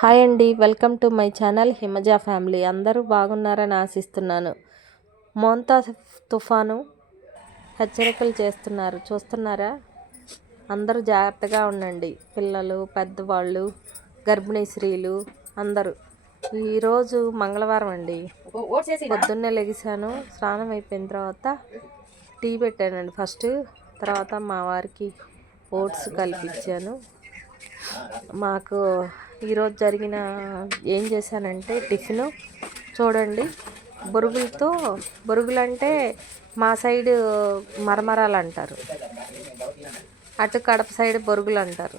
Hi అండి welcome to my channel Himaja family. అందరూ బాగున్నారని ఆశిస్తున్నాను. మోంతా తుఫాను హెచ్చరికలు చేస్తున్నారు. చూస్తున్నారా? అందరూ జాగ్రత్తగా ఉండండి. పిల్లలు పెద్దవాళ్ళు గర్భిణీ స్త్రీలు అందరూ. ఈరోజు మంగళవారం అండి. పొద్దున్నే లెగిసాను స్నానం అయిపోయిన తర్వాత టీ పెట్టానండి ఫస్ట్. తర్వాత మా వారికి ఓట్స్ కలిపించాను. మాకు ఈరోజు జరిగిన ఏం చేశానంటే టిఫిన్. చూడండి బొరుగులతో బొరుగులు అంటే మా సైడ్ మరమరాలు అంటారు అటు కడప సైడ్ బొరుగులు అంటారు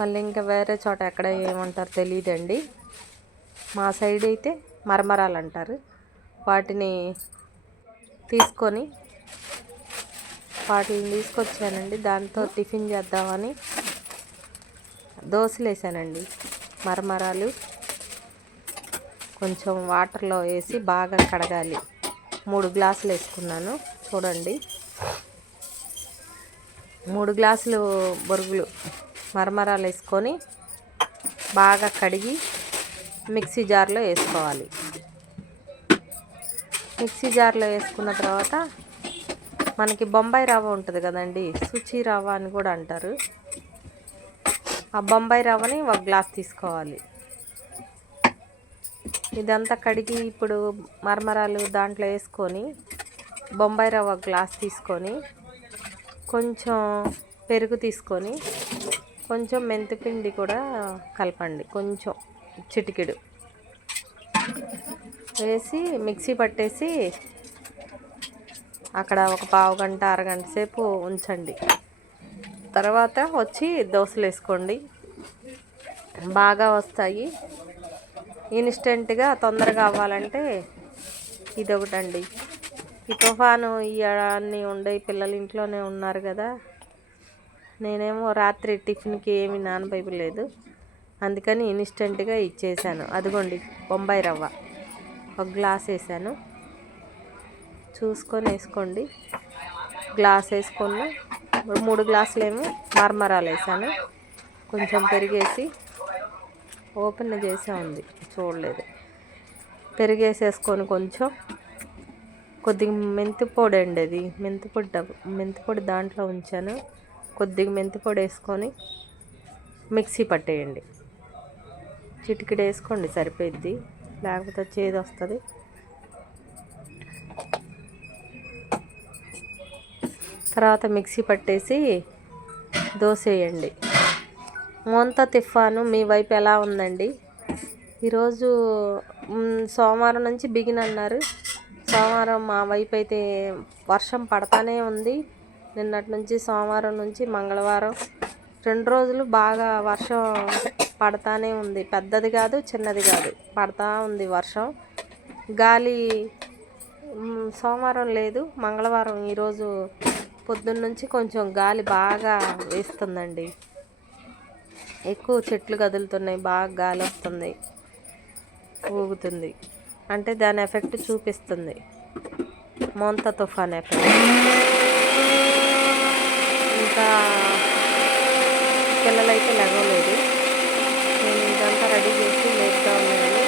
మళ్ళీ ఇంకా వేరే చోట ఎక్కడ ఏమంటారు తెలియదండి. మా సైడ్ అయితే మరమరాలు అంటారు వాటిని తీసుకొని వాటిని తీసుకొచ్చానండి. దాంతో టిఫిన్ చేద్దామని దోశలు వేసానండి మరమరాలు కొంచెం వాటర్లో వేసి బాగా కడగాలి. మూడు గ్లాసులు వేసుకున్నాను చూడండి. మూడు గ్లాసులు బొరుగులు మరమరాలు వేసుకొని బాగా కడిగి మిక్సీ జార్లో వేసుకోవాలి. మిక్సీ జార్లో వేసుకున్న తర్వాత మనకి బొంబాయి రవ్వ ఉంటుంది కదండి సుచి రవ్వ అని కూడా అంటారు. ఆ బొంబాయి రవ్వని ఒక గ్లాస్ తీసుకోవాలి. ఇదంతా కడిగి ఇప్పుడు మరమరాలు దాంట్లో వేసుకొని బొంబాయి రవ్వ గ్లాస్ తీసుకొని కొంచెం పెరుగు తీసుకొని కొంచెం మెంతిపిండి కూడా కలపండి. కొంచెం చిటికెడు. వేసి మిక్సీ పట్టేసి అక్కడ ఒక పావు గంట అరగంట సేపు ఉంచండి. తర్వాత వచ్చి దోశలు వేసుకోండి. బాగా వస్తాయి. ఇన్స్టెంట్గా తొందరగా అవ్వాలంటే ఇది ఒకటండి ఈ తుఫాను ఇవన్నీ అన్నీ ఉండే పిల్లలు ఇంట్లోనే ఉన్నారు కదా. నేనేమో రాత్రి టిఫిన్కి ఏమి నానబైపలేదు అందుకని ఇన్స్టెంట్గా ఇచ్చేసాను. అదిగోండి బొంబాయి రవ్వ. ఒక గ్లాస్ వేసాను. చూసుకొని వేసుకోండి. గ్లాస్ వేసుకున్నా మూడు గ్లాసులు ఏమో మరమరాలు వేసాను. కొంచెం పెరిగేసి ఓపెన్ చేసే ఉంది. చూడలేదు. పెరిగేసేసుకొని కొంచెం కొద్దిగా మెంతి పొడి అండి అది. మెంతి పొడి మెంతి పొడి దాంట్లో ఉంచాను. కొద్దిగా మెంతి పొడి వేసుకొని మిక్సీ పట్టేయండి. చిటికిడ వేసుకోండి సరిపోయిద్ది. లేకపోతే చేదు వస్తుంది తర్వాత మిక్సీ పట్టేసి దోశ వేయండి మొంత తిఫాను మీ వైపు ఎలా ఉందండి? ఈరోజు సోమవారం నుంచి బిగిన్ అన్నారు. సోమవారం మా వైపు అయితే వర్షం పడతానే ఉంది. నిన్నటి నుంచి సోమవారం నుంచి మంగళవారం రెండు రోజులు బాగా వర్షం పడతానే ఉంది. పెద్దది కాదు చిన్నది కాదు. పడతా ఉంది వర్షం. గాలి సోమవారం లేదు మంగళవారం ఈరోజు పొద్దున్న నుంచి కొంచెం గాలి బాగా వేస్తుందండి. ఎక్కువ చెట్లు కదులుతున్నాయి బాగా గాలి వస్తుంది ఊగుతుంది. అంటే దాని ఎఫెక్ట్ చూపిస్తుంది. మోంత తుఫాన్ ఎఫెక్ట్. ఇంకా పిల్లలైతే లెగవలేదు నేను ఇదంతా రెడీ చేసి లేపుతా ఉన్నాను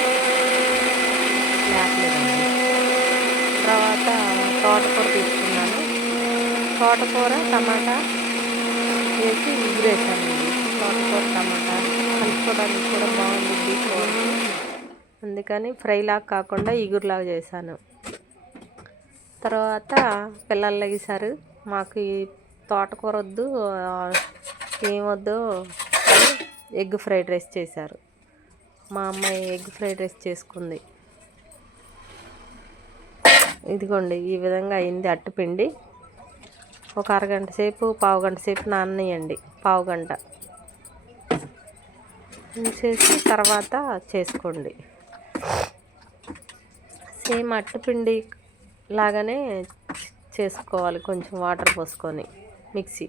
లేపలేదండి తర్వాత తోటకూర తీసుకున్నాను తోటకూర టమాటా. వేసి ఇగురేసానండి తోటకూర టమాటా. కలుపుకోవడానికి కూడా బాగుంది కూర అందుకని ఫ్రైలాగా కాకుండా ఇగురులాగా చేశాను. తర్వాత పిల్లలు లెగిసారు మాకు ఈ తోటకూర వద్దు ఏమొద్దు ఎగ్ ఫ్రైడ్ రైస్ చేశారు. మా అమ్మాయి ఎగ్ ఫ్రైడ్ రైస్ చేసుకుంది. ఇదిగోండి ఈ విధంగా అయింది అట్టుపిండి ఒక అరగంట సేపు పావు గంట సేపు నాననియండి. పావు గంట. చేసి తర్వాత చేసుకోండి. సేమ్ అట్టపిండి లాగానే చేసుకోవాలి కొంచెం వాటర్ పోసుకొని మిక్సీ.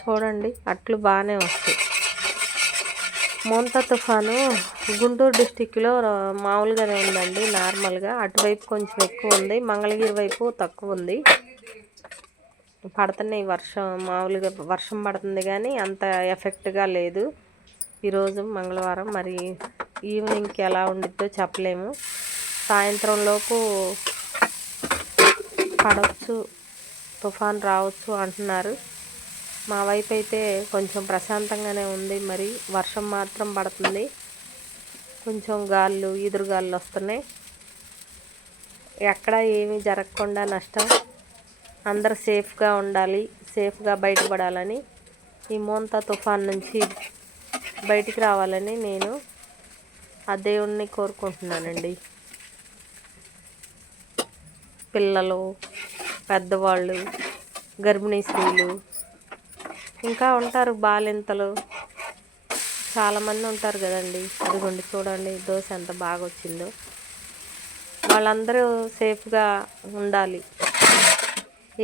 చూడండి అట్లు బాగానే వస్తాయి. మోంతా తుఫాను గుంటూరు డిస్టిక్లో మామూలుగానే ఉందండి నార్మల్గా. అటువైపు కొంచెం ఎక్కువ ఉంది మంగళగిరి వైపు తక్కువ ఉంది. పడుతున్నాయి వర్షం మామూలుగా వర్షం పడుతుంది కానీ అంత ఎఫెక్ట్గా లేదు. ఈరోజు మంగళవారం మరి ఈవినింగ్కి ఎలా ఉండిద్దో చెప్పలేము. సాయంత్రం లోపు పడవచ్చు తుఫాన్ రావచ్చు అంటున్నారు. మా వైపు అయితే కొంచెం ప్రశాంతంగానే ఉంది. మరి వర్షం మాత్రం పడుతుంది. కొంచెం గాళ్ళు ఎదురుగాళ్ళు వస్తున్నాయి. ఎక్కడ ఏమీ జరగకుండా నష్టం. అందరు సేఫ్గా ఉండాలి సేఫ్గా బయటపడాలని. ఈ మోంతా తుఫాన్ నుంచి బయటికి రావాలని నేను ఆ దేవుణ్ణి కోరుకుంటున్నానండి. పిల్లలు పెద్దవాళ్ళు గర్భిణీ స్త్రీలు ఇంకా ఉంటారు బాలింతలు. చాలామంది ఉంటారు కదండి. అదిగోండి చూడండి దోశ ఎంత బాగా వచ్చిందో వాళ్ళందరూ సేఫ్గా ఉండాలి.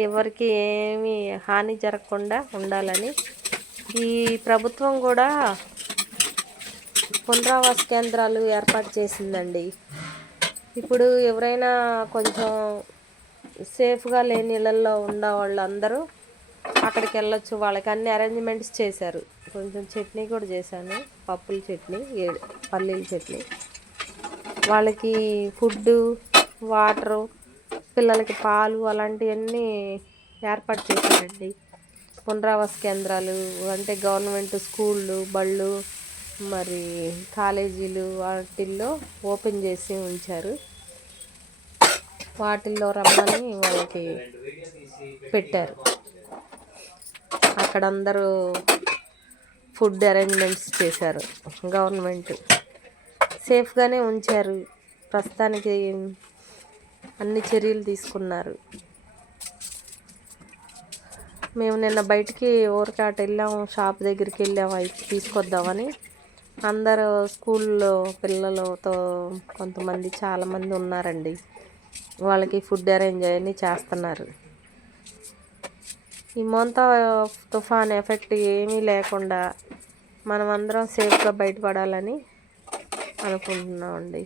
ఎవరికి ఏమి హాని జరగకుండా ఉండాలని. ఈ ప్రభుత్వం కూడా పునరావాస కేంద్రాలు ఏర్పాటు చేసిందండి. ఇప్పుడు ఎవరైనా కొంచెం సేఫ్గా లేని ఇళ్ళల్లో ఉన్న వాళ్ళందరూ అక్కడికి వెళ్ళొచ్చు వాళ్ళకి అన్ని అరేంజ్మెంట్స్ చేశారు. కొంచెం చట్నీ కూడా చేశాను. పప్పుల చట్నీ పల్లీల చట్నీ. వాళ్ళకి ఫుడ్డు వాటరు పిల్లలకి పాలు అలాంటివన్నీ ఏర్పాటు చేశారండి. పునరావాస కేంద్రాలు అంటే గవర్నమెంట్ స్కూళ్ళు బళ్ళు మరి కాలేజీలు వాటిల్లో ఓపెన్ చేసి ఉంచారు. వాటిల్లో రమ్మని వాళ్ళకి పెట్టారు. అక్కడ అందరూ ఫుడ్ అరేంజ్మెంట్స్ చేశారు. గవర్నమెంట్ సేఫ్గానే ఉంచారు. ప్రస్తుతానికి అన్ని చర్యలు తీసుకున్నారు. మేము నిన్న బయటికి ఊరికి అటు వెళ్ళాము షాప్ దగ్గరికి వెళ్ళాము అవి తీసుకొద్దామని. అందరూ స్కూల్లో పిల్లలతో కొంతమంది చాలామంది ఉన్నారండి. వాళ్ళకి ఫుడ్ అరేంజ్ అవన్నీ చేస్తున్నారు. ఈ మొంత తుఫాన్ ఎఫెక్ట్ ఏమీ లేకుండా మనం అందరం సేఫ్గా బయటపడాలని అనుకుంటున్నామండి.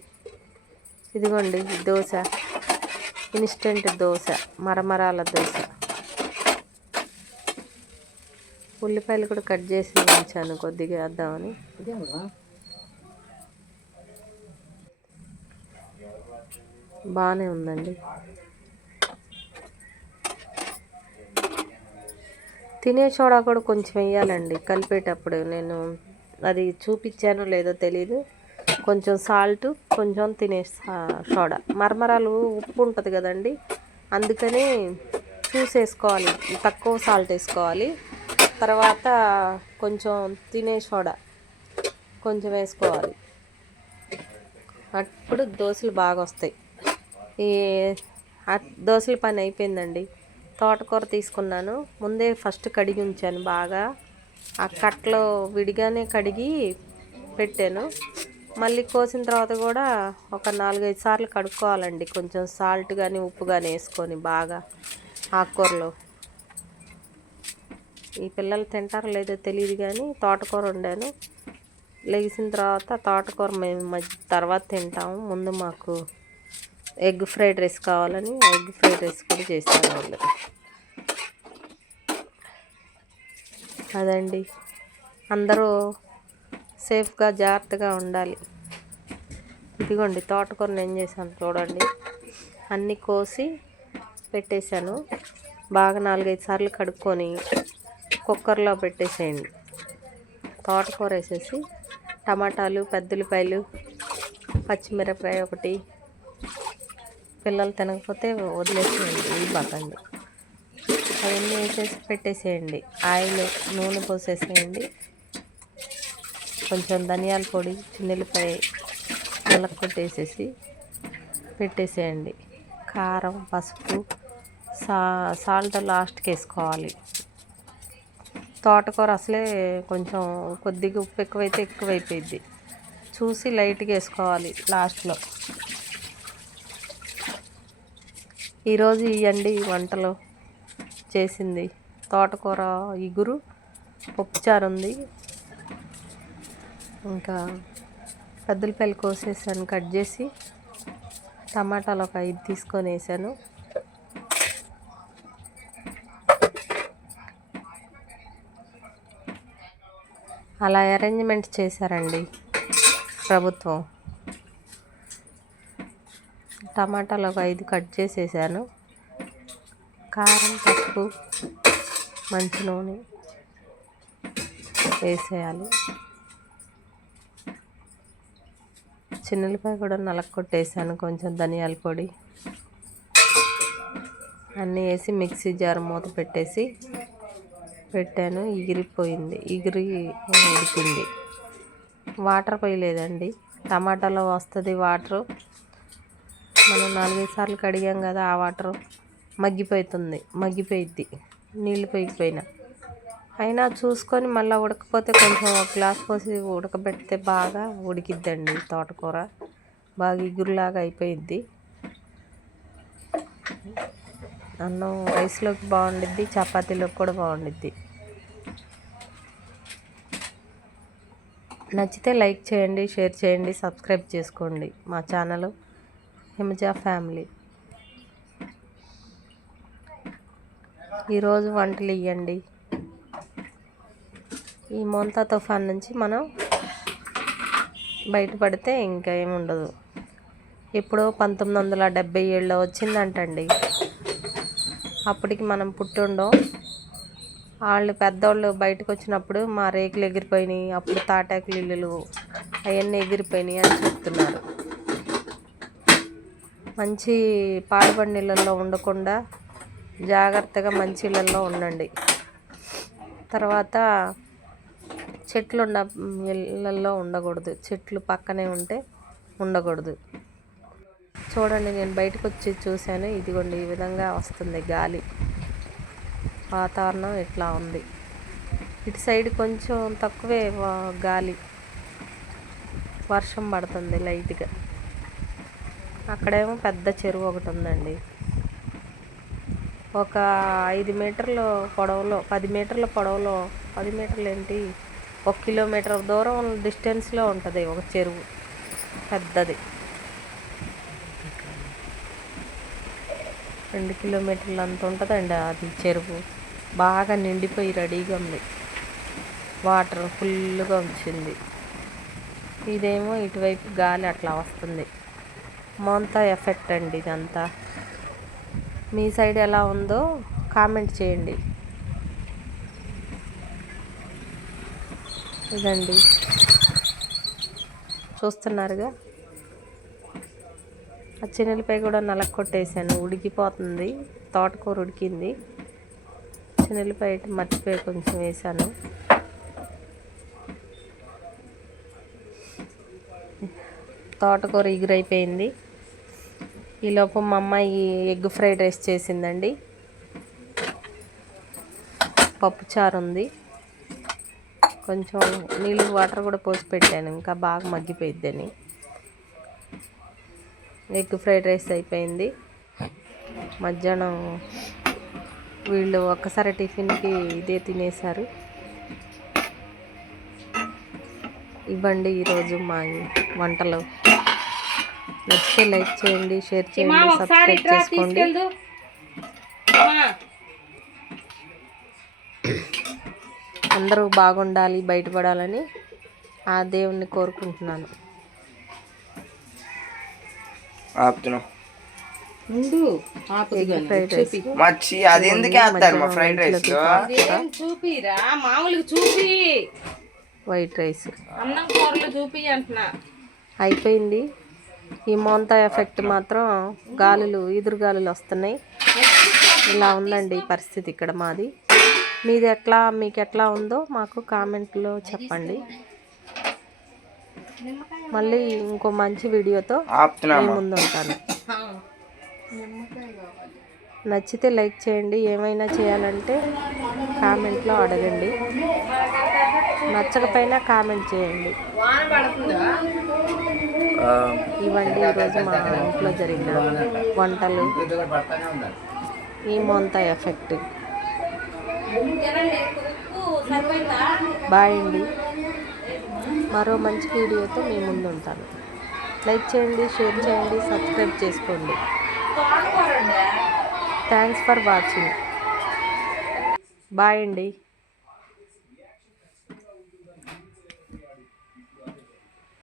ఇదిగోండి దోశ. ఇన్స్టెంట్ దోశ. మరమరాల దోశ. ఉల్లిపాయలు కూడా కట్ చేసి ఉంచాను కొద్దిగా వేద్దామని. బాగానే ఉందండి. తినే సోడా కూడా కొంచెం వేయాలండి. కలిపేటప్పుడు నేను అది చూపించానో లేదో తెలీదు. కొంచెం సాల్ట్ కొంచెం తినే సా- సోడా మరమరాలు ఉప్పు ఉంటుంది కదండి. అందుకని చూసేసుకోవాలి. తక్కువ సాల్ట్ వేసుకోవాలి. తర్వాత కొంచెం తినే సోడా కొంచెం వేసుకోవాలి. అప్పుడు దోశలు బాగా వస్తాయి. ఈ దోశల పని అయిపోయిందండి. తోటకూర తీసుకున్నాను. ముందే ఫస్ట్ కడిగి ఉంచాను బాగా. ఆ కట్టలో విడిగానే కడిగి పెట్టాను. మళ్ళీ కోసిన తర్వాత కూడా ఒక నాలుగైదు సార్లు కడుక్కోవాలండి. కొంచెం సాల్ట్ కానీ ఉప్పు కానీ వేసుకొని బాగా ఆకుకూరలో. ఈ పిల్లలు తింటారో లేదో తెలియదు కానీ తోటకూర వండాను. లెగిసిన తర్వాత తోటకూర మేము మధ్య తర్వాత తింటాము. ముందు మాకు ఎగ్ ఫ్రైడ్ రైస్ కావాలని ఎగ్ ఫ్రైడ్ రైస్ కూడా చేశారు వాళ్ళు. అదండి. అందరూ సేఫ్గా జాగ్రత్తగా ఉండాలి. ఇదిగోండి తోటకూర నేను చేశాను చూడండి. అన్నీ కోసి పెట్టేశాను. బాగా నాలుగైదు సార్లు కడుక్కొని కుక్కర్లో పెట్టేసేయండి. తోటకూర వేసేసి టమాటాలు పెద్దలపాయలు పచ్చిమిరపకాయ ఒకటి పిల్లలు తినకపోతే వదిలేసేయండి ఇవ్వకండి అవన్నీ వేసేసి పెట్టేసేయండి. ఆయిల్ నూనె పోసేసేయండి. కొంచెం ధనియాల పొడి చిన్నెల్లిపాయ కొట్టేసేసి పెట్టేసేయండి. కారం పసుపు సా సాల్ట్ లాస్ట్కి వేసుకోవాలి. తోటకూర అసలే కొంచెం కొద్దిగా ఉప్పు ఎక్కువైతే ఎక్కువైపోయింది చూసి లైట్గా వేసుకోవాలి లాస్ట్లో. ఈరోజు ఇవ్వండి వంటలు చేసింది. తోటకూర ఇగురు పప్పుచారు ఉంది. ఇంకా పెద్దలపల్లి కోసేసాను కట్ చేసి టమాటాలు ఒక ఐదు తీసుకొని వేసాను. అలా అరేంజ్మెంట్ చేశారండి ప్రభుత్వం. టమాటాలు ఒక ఐదు కట్ చేసేసాను. కారం పసుపు మంచి నూనె వేసేయాలి. చిన్నెల్లిపాయ కూడా నలక్కొట్టేసాను కొంచెం ధనియాల పొడి అన్నీ వేసి మిక్సీ జార్ మూత పెట్టేసి పెట్టాను. ఎగిరిపోయింది ఎగిరి ఉడికింది. వాటర్ పోయలేదండి. టమాటాలో వస్తుంది వాటరు. మనం నాలుగైదు సార్లు కడిగాం కదా ఆ వాటర్ మగ్గిపోతుంది మగ్గిపోయిద్ది నీళ్ళు పోయిపోయినా. అయినా చూసుకొని మళ్ళీ ఉడకపోతే కొంచెం ఒక గ్లాస్ పోసి ఉడకబెడితే బాగా ఉడికిద్దండి తోటకూర. బాగా ఇగురులాగా అయిపోయిద్ది. అన్నం రైస్లోకి బాగుండిద్ది చపాతీలోకి కూడా బాగుండిద్ది. నచ్చితే లైక్ చేయండి షేర్ చేయండి సబ్స్క్రైబ్ చేసుకోండి మా ఛానల్. హిమజా ఫ్యామిలీ. ఈరోజు వంటలు ఇవ్వండి ఈ మొంతా తుఫాన్ నుంచి మనం బయటపడితే ఇంకా ఏముండదు ఎప్పుడో పంతొమ్మిది వందల డెబ్బై ఏళ్ళలో వచ్చిందంటండి. అప్పటికి మనం పుట్టిండో. వాళ్ళు పెద్దోళ్ళు బయటకు వచ్చినప్పుడు మా రేకులు ఎగిరిపోయినాయి. అప్పుడు తాటాకులు ఇల్లులు అవన్నీ ఎగిరిపోయినాయి అని చెప్తున్నారు. మంచి పాడుబడి నీళ్ళల్లో ఉండకుండా జాగ్రత్తగా మంచి ఇళ్ళల్లో ఉండండి. తర్వాత చెట్లు ఉండ ఇళ్ళల్లో ఉండకూడదు. చెట్లు పక్కనే ఉంటే ఉండకూడదు. చూడండి నేను బయటకు వచ్చి చూశాను. ఇదిగోండి ఈ విధంగా వస్తుంది గాలి. వాతావరణం ఇట్లా ఉంది. ఇటు సైడ్ కొంచెం తక్కువే గాలి. వర్షం పడుతుంది లైట్గా. అక్కడేమో పెద్ద చెరువు ఒకటి ఉందండి. ఒక ఐదు మీటర్ల పొడవులో పది మీటర్ల పొడవులో పది మీటర్లు ఏంటి? ఒక కిలోమీటర్ దూరం డిస్టెన్స్లో ఉంటుంది ఒక చెరువు. పెద్దది. రెండు కిలోమీటర్లు అంత ఉంటుందండి అది చెరువు. బాగా నిండిపోయి రెడీగా ఉంది. వాటర్ ఫుల్గా వచ్చింది ఇదేమో ఇటువైపు గాలి అట్లా వస్తుంది. మోంతా ఎఫెక్ట్ అండి ఇదంతా. మీ సైడ్ ఎలా ఉందో కామెంట్ చేయండి. ఇదండి. చూస్తున్నారుగా? ఆ చిన్నెలపై కూడా నలక కొట్టేసాను ఉడికిపోతుంది. తోటకూర ఉడికింది. చిన్నెలపై మర్చిపోయి కొంచెం వేసాను తోటకూర ఎగురైపోయింది ఈలోపు మా అమ్మాయి ఎగ్ ఫ్రైడ్ రైస్ చేసిందండి. పప్పుచారు ఉంది. కొంచెం నీళ్ళు వాటర్ కూడా పోసి పెట్టాను. ఇంకా బాగా మగ్గిపోయిద్దని. ఎగ్ ఫ్రైడ్ రైస్ అయిపోయింది. మధ్యాహ్నం వీళ్ళు ఒక్కసారి టిఫిన్కి ఇదే తినేశారు. ఇవ్వండి ఈరోజు మా వంటలు. నచ్చితే లైక్ చేయండి షేర్ చేయండి సబ్స్క్రైబ్ చేసుకోండి. అందరూ బాగుండాలి బయటపడాలని ఆ దేవుణ్ణి కోరుకుంటున్నాను. ఫ్రైడ్ రైస్ మచ్చి అది ఎందుకు వేస్తారు మా ఫ్రైడ్ రైస్లో ఏం చూపిరా మామూలుగా చూపి. వైట్ రైస్ అన్నం కూరలు చూపి అంటున్నా. అయిపోయింది. ఈ మోంతా ఎఫెక్ట్ మాత్రం గాలులు ఈదురు గాలులు వస్తున్నాయి. ఇలా ఉందండి పరిస్థితి ఇక్కడ మాది. మీది ఎట్లా మీకు ఎట్లా ఉందో మాకు కామెంట్లో చెప్పండి. మళ్ళీ ఇంకో మంచి వీడియోతో ముందు ఉంటాను. నచ్చితే లైక్ చేయండి ఏమైనా చేయాలంటే కామెంట్లో అడగండి. నచ్చకపోయినా కామెంట్ చేయండి. ఇవన్నీ ఈరోజు మా ఇంట్లో జరిగిన వంటలు. ఈ మొంత ఎఫెక్ట్. బాయ్ అండి. మరో మంచి వీడియోతో మీ ముందు ఉంటాను. లైక్ చేయండి షేర్ చేయండి సబ్స్క్రైబ్ చేసుకోండి. థ్యాంక్స్ ఫర్ వాచింగ్ బాయ్ అండి.